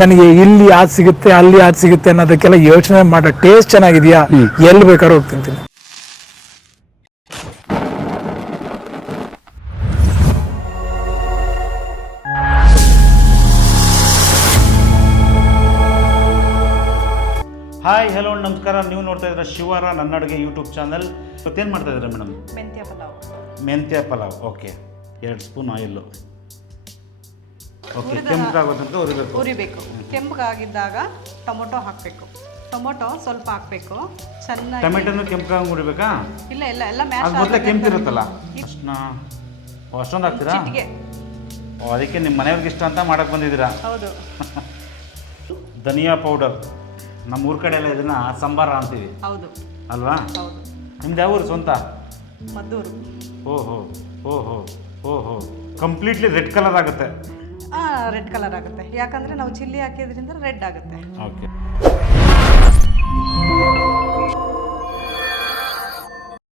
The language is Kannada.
ನನಗೆ ಇಲ್ಲಿ ಅದು ಸಿಗುತ್ತೆ ಅಲ್ಲಿ ಅದು ಸಿಗುತ್ತೆ ಅನ್ನೋದಕ್ಕೆಲ್ಲ ಯೋಚನೆ ಮಾಡೋ ಟೇಸ್ಟ್ ಚೆನ್ನಾಗಿದೆಯಾ ಎಲ್ಲಿ ಬೇಕಾದ್ರೂ ಹೋಗಿ ತಿಂತೀನಿ. ಹಾಯ್ ಹಲೋ ನಮಸ್ಕಾರ. ನೀವು ನೋಡ್ತಾ ಇದ್ದೀರಾ ಶಿವರ ನನ್ನ ಅಡುಗೆ ಯೂಟ್ಯೂಬ್ ಚಾನಲ್. ಇವತ್ತೇನು ಮಾಡ್ತಾ ಇದ್ದೀರಾ ಮೇಡಮ್? ಮೆಂತ್ಯ ಪಲಾವ್. ಮೆಂತ್ಯ pulao. Okay, 2 spoon oil. Okay, ಕೆಂಪಗಾಗೋ ತನಕ ಉರಿಬೇಕು. ಕೆಂಪಗಾಗಿದ್ದಾಗ ಟೊಮೊಟೊ ಹಾಕಬೇಕು. ಟೊಮೊಟೊ ಸ್ವಲ್ಪ ಹಾಕಬೇಕು. ಚೆನ್ನಾಗಿ ಟೊಮೆಟೊನು ಕೆಂಪಗಾಗಿ ಉರಿಬೇಕಾ? ಇಲ್ಲ ಇಲ್ಲ ಎಲ್ಲ ಮ್ಯಾಶ್ ಅದು ಮೊದಲೇ ಕೆಂಪಿರುತ್ತಲ್ಲ ಅಷ್ಟೊಂದು ಹಾಕ್ತೀರಾ? ಚಿಟಿಕೆ. ಅದಕ್ಕೆ ನಿಮ್ಮ ಮನೆಯವ್ರಿಗೆ ಇಷ್ಟ ಅಂತ ಮಾಡಕ್ಕೆ ಬಂದಿದ್ದೀರಾ? ಹೌದು. ಧನಿಯಾ ಪೌಡರ್. ನಮ್ಮ ಊರ ಕಡೆ ಎಲ್ಲ ಇದನ್ನ ಸಂಬಾರ ಅಂತೀವಿ ಹೌದು ಅಲ್ವಾ? ಹೌದು. ನಿಮ್ದು ಯಾವ ಊರು ಸ್ವಂತ? ಮದ್ದೂರು. ಓಹೋ ಓಹೋ ಓಹೋ, ಕಂಪ್ಲೀಟ್ಲಿ ರೆಡ್ ಕಲರ್ ಆಗುತ್ತೆ. ರೆಡ್ ಕಲರ್ ಆಗುತ್ತೆ, ಯಾಕಂದ್ರೆ ನಾವು ಚಿಲ್ಲಿ ಹಾಕಿದ್ರಿಂದ ರೆಡ್ ಆಗುತ್ತೆ. ಓಕೆ.